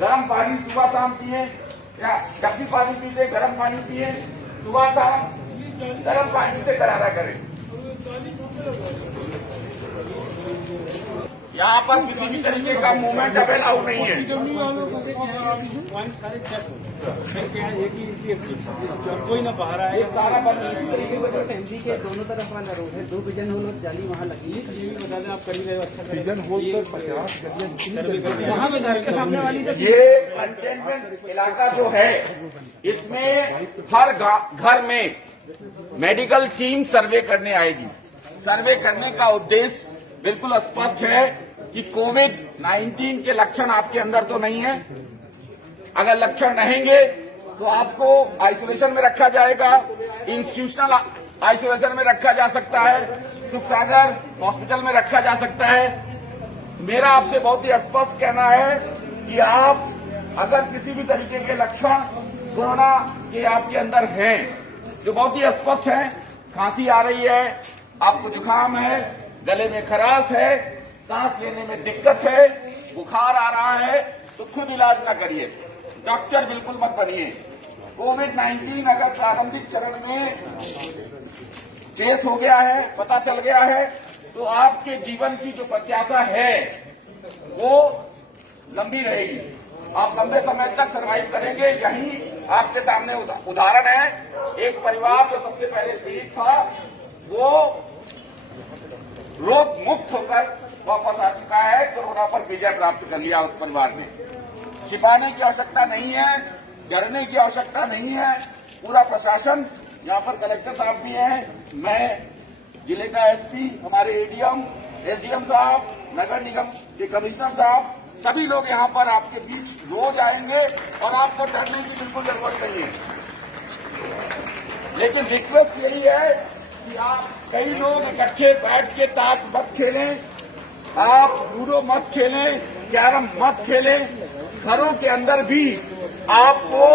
गर्म पानी सुबह शाम पिए, या जब भी पानी पीते गर्म पानी पिए, सुबह शाम गर्म पानी से करारा करें। यहाँ पर किसी भी तरीके का मूवमेंट अब अलाउ नहीं है। कोई ना बाहर आए, ये सारा बंद इस तरीके से फैमिली के दोनों तरफ वाला रोड है, 2 विजन होल और जाली वहाँ लगी है। ये भी बता दें आप करीब अच्छा विजन होल पर 50 वहाँ पे घर के सामने वाली ये कंटेनमेंट इलाका जो है, इसमें हर घर में मेडिकल टीम सर्वे करने आएगी। सर्वे करने का उद्देश्य बिल्कुल स्पष्ट है कि कोविड-19 के लक्षण आपके अंदर तो नहीं है। अगर लक्षण रहेंगे तो आपको आइसोलेशन में रखा जाएगा, इंस्टीट्यूशनल आइसोलेशन में रखा जा सकता है, सुख सागर हॉस्पिटल में रखा जा सकता है। मेरा आपसे बहुत ही स्पष्ट कहना है कि आप अगर किसी भी तरीके के लक्षण कोरोना के आपके अंदर हैं, जो बहुत ही स्पष्ट है, खांसी आ रही है, आपको जुकाम है, गले में खराश है, सांस लेने में दिक्कत है, बुखार आ रहा है, तो खुद इलाज न करिए, डॉक्टर बिल्कुल मत बनिए। कोविड-19 अगर प्रारंभिक चरण में ट्रेस हो गया है, पता चल गया है, तो आपके जीवन की जो प्रत्याशा है वो लंबी रहेगी। आप लंबे समय तक सर्वाइव करेंगे। यही आपके सामने उदाहरण है। एक परिवार जो सबसे पहले पीड़ित था, वो रोग मुक्त होकर वापस आ चुका है, कोरोना पर विजय प्राप्त कर लिया उस परिवार ने। छिपाने की आवश्यकता नहीं है, डरने की आवश्यकता नहीं है। पूरा प्रशासन, यहाँ पर कलेक्टर साहब भी हैं, मैं जिले का एसपी, हमारे एडीएम, एसडीएम साहब, नगर निगम के कमिश्नर साहब, सभी लोग यहाँ पर आपके बीच रोज आएंगे और आपको डरने की बिल्कुल जरूरत नहीं है। लेकिन रिक्वेस्ट यही है कि आप कई लोग इकट्ठे बैठ के ताश मत खेलें, आप लूडो मत खेलें, कैरम मत खेलें। घरों के अंदर भी आपको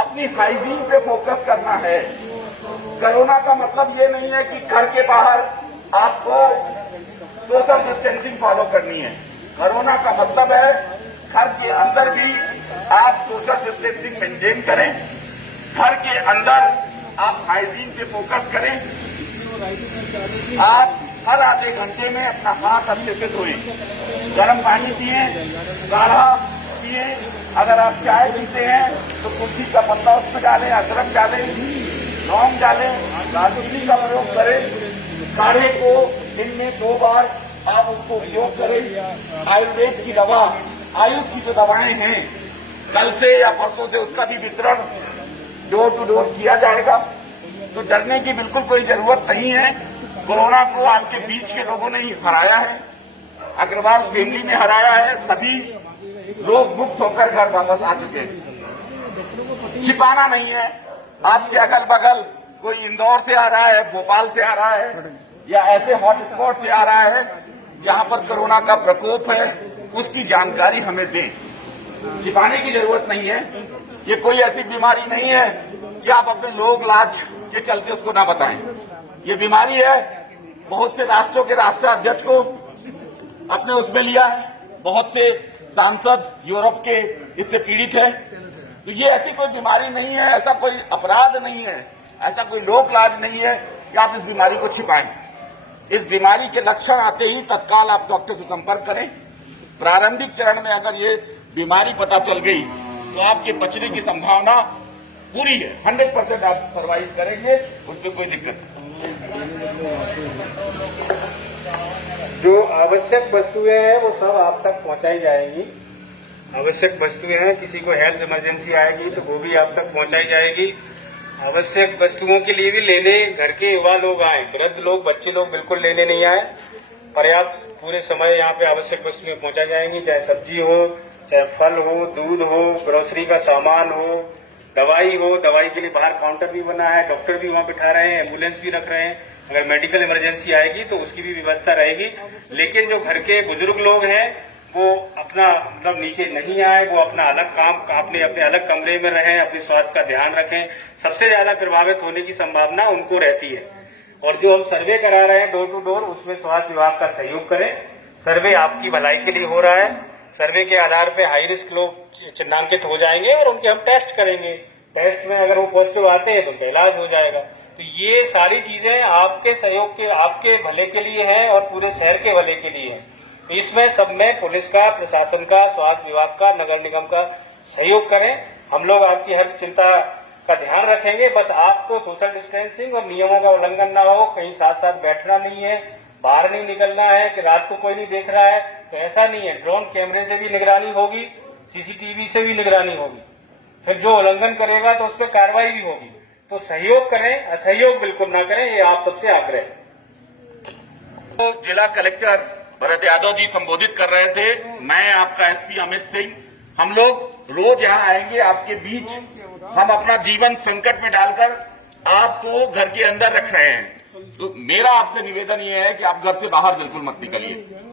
अपनी हाइजीन पे फोकस करना है। कोरोना का मतलब ये नहीं है कि घर के बाहर आपको सोशल डिस्टेंसिंग फॉलो करनी है। कोरोना का मतलब है घर के अंदर भी आप सोशल डिस्टेंसिंग मेंटेन करें, घर के अंदर आप हाइजीन पे फोकस करें। आप हर आधे घंटे में अपना हाथ अच्छे से धोएं, गर्म पानी पिए, काढ़ा पिए। अगर आप चाय पीते हैं तो तुलसी का पत्ता उसमें डालें, अदरक डालें, लौंग डालें, दालचीनी का प्रयोग करें। काढ़े को दिन में 2 बार आप उसको उपयोग करें। आयुर्वेद की दवा, आयुष की जो दवाएं हैं, कल से या परसों से उसका भी वितरण डोर टू डोर किया जाएगा। तो डरने की बिल्कुल कोई जरूरत नहीं है। कोरोना को आपके बीच के लोगों ने ही हराया है, अग्रवाल फैमिली ने हराया है। सभी रोग मुक्त होकर घर वापस आ चुके हैं। छिपाना नहीं है। आपके अगल बगल कोई इंदौर से आ रहा है, भोपाल से आ रहा है, या ऐसे हॉटस्पॉट से आ रहा है जहां पर कोरोना का प्रकोप है, उसकी जानकारी हमें दें। छिपाने की जरूरत नहीं है। ये कोई ऐसी बीमारी नहीं है कि आप अपने लोग लाज के चलते उसको ना बताएं। ये बीमारी है, बहुत से राष्ट्रों के राष्ट्राध्यक्ष को अपने उसमें लिया है, बहुत से सांसद यूरोप के इससे पीड़ित है। तो ये ऐसी कोई बीमारी नहीं है, ऐसा कोई अपराध नहीं है, ऐसा कोई लोक लाज नहीं है कि आप इस बीमारी को छिपाएं। इस बीमारी के लक्षण आते ही तत्काल आप डॉक्टर से संपर्क करें। प्रारंभिक चरण में अगर ये बीमारी पता चल गई तो आपके बचने की संभावना पूरी है, 100% आप सर्वाइव करेंगे, उसमें कोई दिक्कत नहीं। जो आवश्यक वस्तुएं हैं वो सब आप तक पहुंचाई जाएंगी। आवश्यक वस्तुएं हैं, किसी को हेल्थ इमरजेंसी आएगी तो वो भी आप तक पहुंचाई जाएगी। आवश्यक वस्तुओं के लिए भी लेने घर के युवा लोग आए, वृद्ध लोग, बच्चे लोग बिल्कुल लेने नहीं आए। पर्याप्त पूरे समय यहाँ पे आवश्यक वस्तुएं पहुंचाई जाएंगी, चाहे सब्जी हो, चाहे फल हो, दूध हो, ग्रोसरी का सामान हो, दवाई हो। दवाई के लिए बाहर काउंटर भी बना है, डॉक्टर भी वहाँ बिठा रहे हैं, एम्बुलेंस भी रख रहे हैं। अगर मेडिकल इमरजेंसी आएगी तो उसकी भी व्यवस्था रहेगी। लेकिन जो घर के बुजुर्ग लोग हैं वो अपना मतलब नीचे नहीं आए, वो अपना अलग काम अपने अलग कमरे में रहें, अपने स्वास्थ्य का ध्यान रखें। सबसे ज्यादा प्रभावित होने की संभावना उनको रहती है। और जो हम सर्वे करा रहे हैं डोर टू डोर, उसमें स्वास्थ्य विभाग का सहयोग करें। सर्वे आपकी भलाई के लिए हो रहा है। सर्वे के आधार पे हाई रिस्क लोग चिन्हांकित हो जाएंगे और उनके हम टेस्ट करेंगे। टेस्ट में अगर वो पॉजिटिव आते हैं तो उनका इलाज हो जाएगा। तो ये सारी चीजें आपके सहयोग के, आपके भले के लिए है और पूरे शहर के भले के लिए है। तो इसमें सब में पुलिस का, प्रशासन का, स्वास्थ्य विभाग का, नगर निगम का सहयोग करें। हम लोग आपकी हर चिंता का ध्यान रखेंगे। बस आपको सोशल डिस्टेंसिंग और नियमों का उल्लंघन ना हो, कहीं साथ साथ बैठना नहीं है, बाहर नहीं निकलना है कि रात को कोई नहीं देख रहा है, तो ऐसा नहीं है। ड्रोन कैमरे से भी निगरानी होगी, सीसीटीवी से भी निगरानी होगी। फिर जो उल्लंघन करेगा तो उस पर कार्रवाई भी होगी। तो सहयोग करें, असहयोग बिल्कुल ना करें, ये आप सबसे आग्रह है। तो जिला कलेक्टर भरत यादव जी संबोधित कर रहे थे। मैं आपका एसपी अमित सिंह, हम लोग रोज यहाँ आएंगे आपके बीच। हम अपना जीवन संकट में डालकर आपको घर के अंदर रख रहे हैं। तो मेरा आपसे निवेदन ये है कि आप घर से बाहर बिल्कुल मत निकलिए।